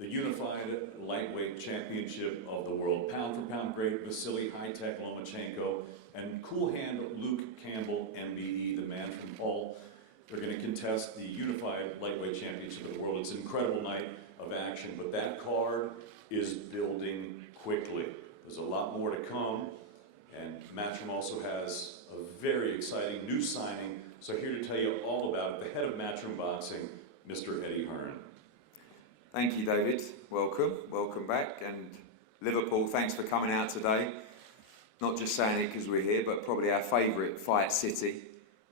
the unified lightweight championship of the world. Pound-for-pound great Vasyl Lomachenko and cool hand Luke Campbell, MBE, the man from Hull. They're going to contest the unified lightweight championship of the world. It's an incredible night of action, but that card is building quickly. There's a lot more to come, and Matchroom also has a very exciting new signing. So here to tell you all about it, the head of Matchroom Boxing, Mr. Eddie Hearn. Thank you, David. Welcome back. And Liverpool, thanks for coming out today. Not just saying it because we're here, but probably our favourite fight city.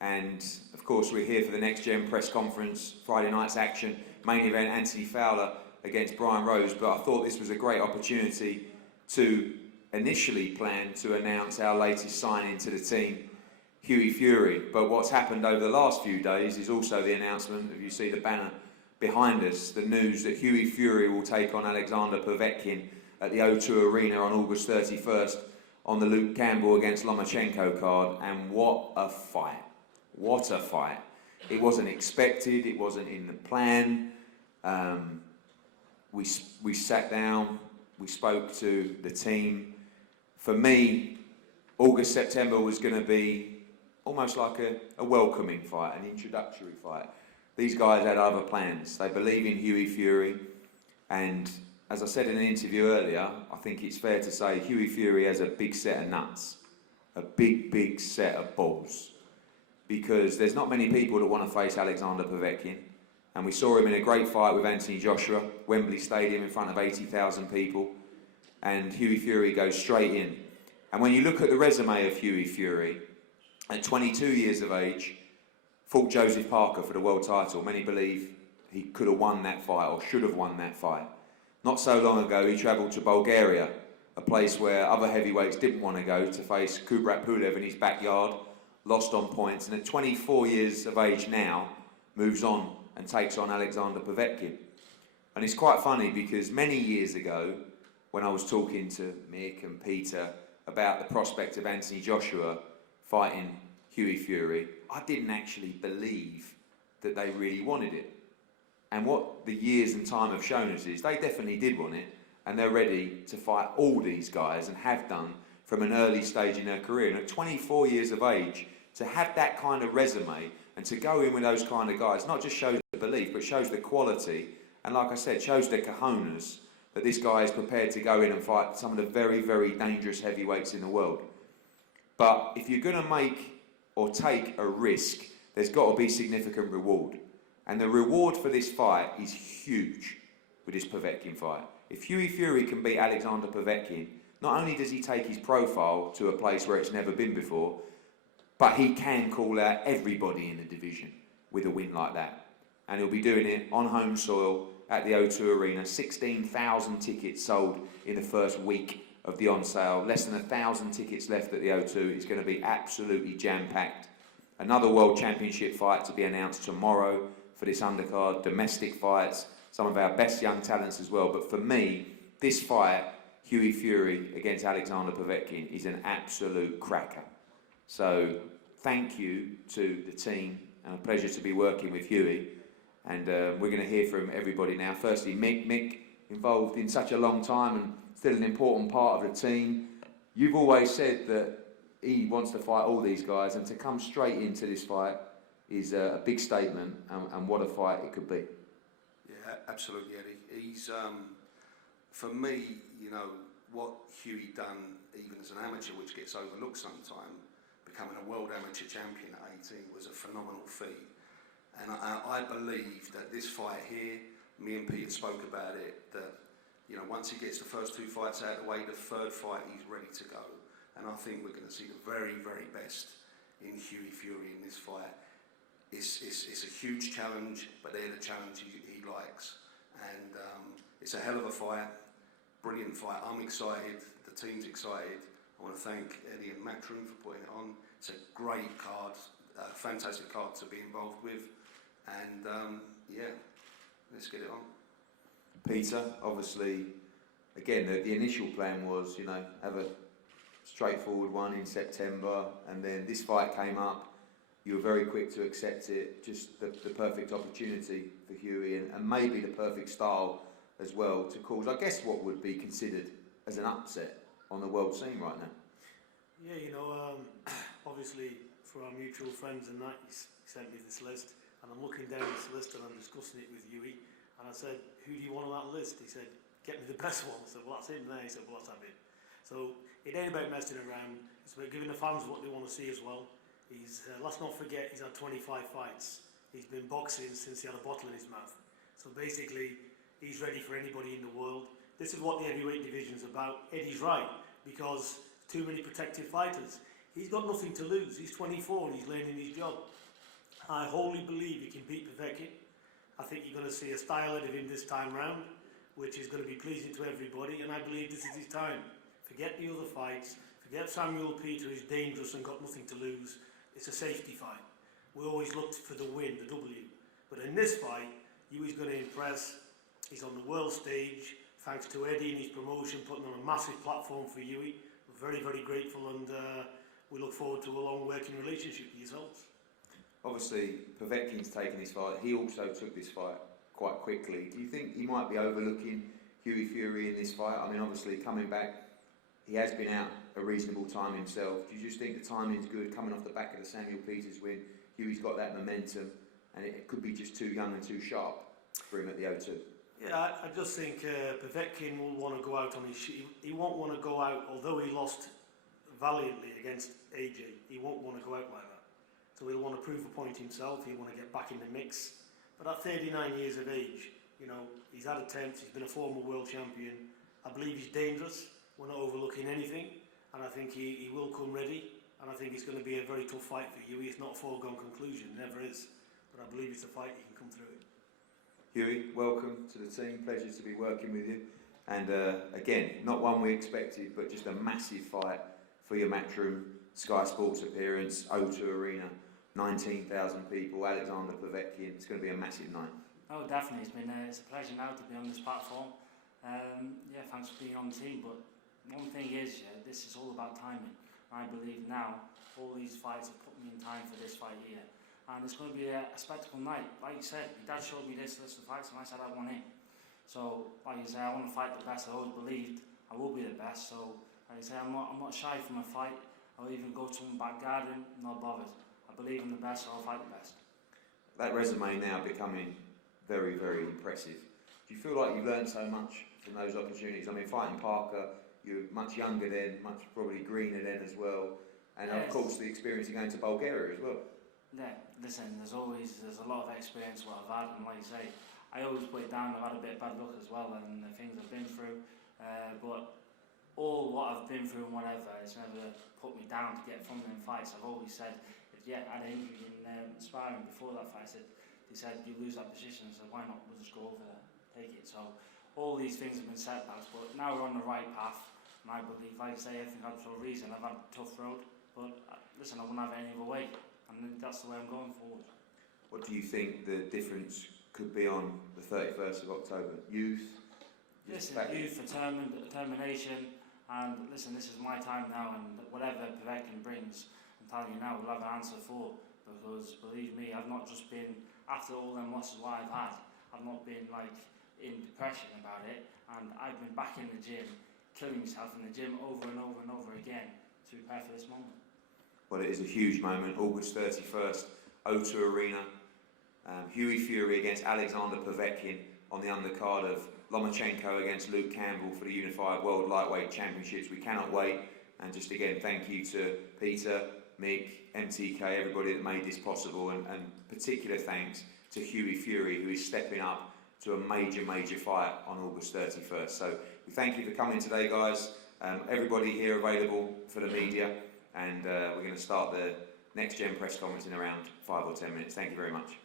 And of course, we're here for the Next Gen press conference, Friday night's action, main event, Anthony Fowler against Brian Rose. But I thought this was a great opportunity to initially plan to announce our latest signing to the team, Hughie Fury. But what's happened over the last few days is also the announcement, if you see the banner behind us, the news that Hughie Fury will take on Alexander Povetkin at the O2 Arena on August 31st on the Luke Campbell against Lomachenko card. And what a fight. What a fight. It wasn't expected, it wasn't in the plan. We sat down, we spoke to the team. For me, August, September was going to be almost like a welcoming fight, an introductory fight. These guys had other plans. They believe in Hughie Fury, and as I said in an interview earlier, I think it's fair to say Hughie Fury has a big set of nuts, a big set of balls, because there's not many people that want to face Alexander Povetkin, and we saw him in a great fight with Anthony Joshua, Wembley Stadium in front of 80,000 people, and Hughie Fury goes straight in. And when you look at the resume of Hughie Fury, at 22 years of age, fought Joseph Parker for the world title. Many believe he could have won that fight or should have won that fight. Not so long ago, he travelled to Bulgaria, a place where other heavyweights didn't want to go, to face Kubrat Pulev in his backyard, lost on points, and at 24 years of age now, moves on and takes on Alexander Povetkin. And it's quite funny because many years ago, when I was talking to Mick and Peter about the prospect of Anthony Joshua fighting Hughie Fury, I didn't actually believe that they really wanted it. And what the years and time have shown us is they definitely did want it, and they're ready to fight all these guys, and have done from an early stage in their career. And at 24 years of age, to have that kind of resume and to go in with those kind of guys, not just shows the belief, but shows the quality, and like I said, shows the cojones that this guy is prepared to go in and fight some of the very dangerous heavyweights in the world. But if you're going to make or take a risk, there's got to be significant reward. And the reward for this fight is huge with this Povetkin fight. If Hughie Fury can beat Alexander Povetkin, not only does he take his profile to a place where it's never been before, but he can call out everybody in the division with a win like that. And he'll be doing it on home soil at the O2 Arena. 16,000 tickets sold in the first week of the on sale. Less than 1,000 tickets left at the O2. It's going to be absolutely jam-packed. Another World Championship fight to be announced tomorrow for this undercard. Domestic fights, some of our best young talents as well. But for me, this fight, Hughie Fury against Alexander Povetkin, is an absolute cracker. So thank you to the team, and a pleasure to be working with Hughie. And we're going to hear from everybody now. Firstly, Mick, involved in such a long time and still an important part of the team. You've always said that he wants to fight all these guys, and to come straight into this fight is a big statement, and what a fight it could be. Yeah, absolutely, Eddie. He's, for me, you know, what Hughie done, even as an amateur, which gets overlooked sometimes, becoming a world amateur champion at 18 was a phenomenal feat. And I believe that this fight here, me and Peter spoke about it, that, you know, once he gets the first two fights out of the way, the third fight, he's ready to go. And I think we're going to see the very best in Hughie Fury in this fight. It's a huge challenge, but they're the challenge he likes. And it's a hell of a fight, brilliant fight. I'm excited, the team's excited. I want to thank Eddie and Matchroom for putting it on. It's a great card, a fantastic card to be involved with. And yeah, let's get it on. Peter, obviously, again, the initial plan was, you know, have a straightforward one in September, and then this fight came up. You were very quick to accept it, just the perfect opportunity for Hughie, and maybe the perfect style as well to cause, I guess, what would be considered as an upset on the world scene right now. Yeah, you know, obviously for our mutual friends and that, he sent me this list, and I'm looking down this list and I'm discussing it with Hughie, and I said, who do you want on that list? He said, get me the best one. I said, well, that's him there. He said, well, let's have it. So it ain't about messing around, it's about giving the fans what they want to see as well. He's, let's not forget, he's had 25 fights. He's been boxing since he had a bottle in his mouth. So basically, he's ready for anybody in the world. This is what the heavyweight division's about. Eddie's right, because too many protected fighters. He's got nothing to lose. He's 24 and he's learning his job. I wholly believe he can beat Povetkin. I think you're going to see a style out of him this time round, which is going to be pleasing to everybody, and I believe this is his time. Forget the other fights. Forget Samuel Peter, who's dangerous and got nothing to lose. It's a safety fight. We always looked for the win, the W. But in this fight, Hughie's going to impress. He's on the world stage, thanks to Eddie and his promotion, putting on a massive platform for Hughie. We're very, very grateful, and we look forward to a long working relationship with yourselves. Obviously, Povetkin's taken this fight. He also took this fight quite quickly. Do you think he might be overlooking Hughie Fury in this fight? I mean, obviously, coming back, he has been out a reasonable time himself. Do you just think the timing's good, coming off the back of the Samuel Peters win? Hughie's got that momentum, and it could be just too young and too sharp for him at the O2. Yeah, I just think Povetkin will want to go out on his he won't want to go out, although he lost valiantly against AJ, he won't want to go out like that. So he'll want to prove a point himself, he'll want to get back in the mix. But at 39 years of age, you know, he's had attempts, he's been a former world champion. I believe he's dangerous, we're not overlooking anything, and I think he will come ready, and I think it's going to be a very tough fight for Hughie. It's not a foregone conclusion, it never is. But I believe it's a fight he can come through it. Hughie, welcome to the team. Pleasure to be working with you. And again, not one we expected, but just a massive fight for your Matchroom Sky Sports appearance, O2 Arena, 19,000 people, Alexander Povetkin. It's going to be a massive night. Oh, definitely. It's a pleasure now to be on this platform. Yeah, thanks for being on the team. But one thing is, yeah, this is all about timing. I believe now all these fights have put me in time for this fight here. And it's going to be a spectacle night. Like you said, my dad showed me this list of fights and I said I want it. So, like you say, I want to fight the best. I always believed I will be the best. So, like you say, I'm not shy from a fight. I'll even go to my back garden, not bothered. I believe in the best, so I'll fight the best. That resume now becoming very, very impressive. Do you feel like you've learned so much from those opportunities? I mean, fighting Parker, you're much younger then, much probably greener then as well. And yes. Of course, the experience of going to Bulgaria as well. Yeah, listen, there's a lot of experience what I've had, and like you say, I always put it down. I've had a bit of bad luck as well, and the things I've been through. But all what I've been through and whatever, it's never put me down to get from them fights. I've always said, I had an injury in sparring before that fight. They said you lose that position. I said, why not? We'll just go over there, take it. So all these things have been setbacks, but now we're on the right path. And I believe, like I say, everything happens for a reason. I've had a tough road, but listen, I wouldn't have it any other way. And that's the way I'm going forward. What do you think the difference could be on the 31st of October? Youth? Listen, youth, determination, and listen, this is my time now, and whatever Povetkin brings, I'm telling you now, we'll have an answer for, because believe me, I've not just been, after all them losses what I've had, I've not been like in depression about it, and I've been back in the gym, killing myself in the gym over and over and over again to prepare for this moment. Well, it is a huge moment, August 31st, O2 Arena. Hughie Fury against Alexander Povetkin on the undercard of Lomachenko against Luke Campbell for the Unified World Lightweight Championships. We cannot wait. And just again, thank you to Peter, Mick, MTK, everybody that made this possible. And particular thanks to Hughie Fury, who is stepping up to a major, major fight on August 31st. So we thank you for coming today, guys. Everybody here available for the media. And we're going to start the next gen press conference in around 5 or 10 minutes. Thank you very much.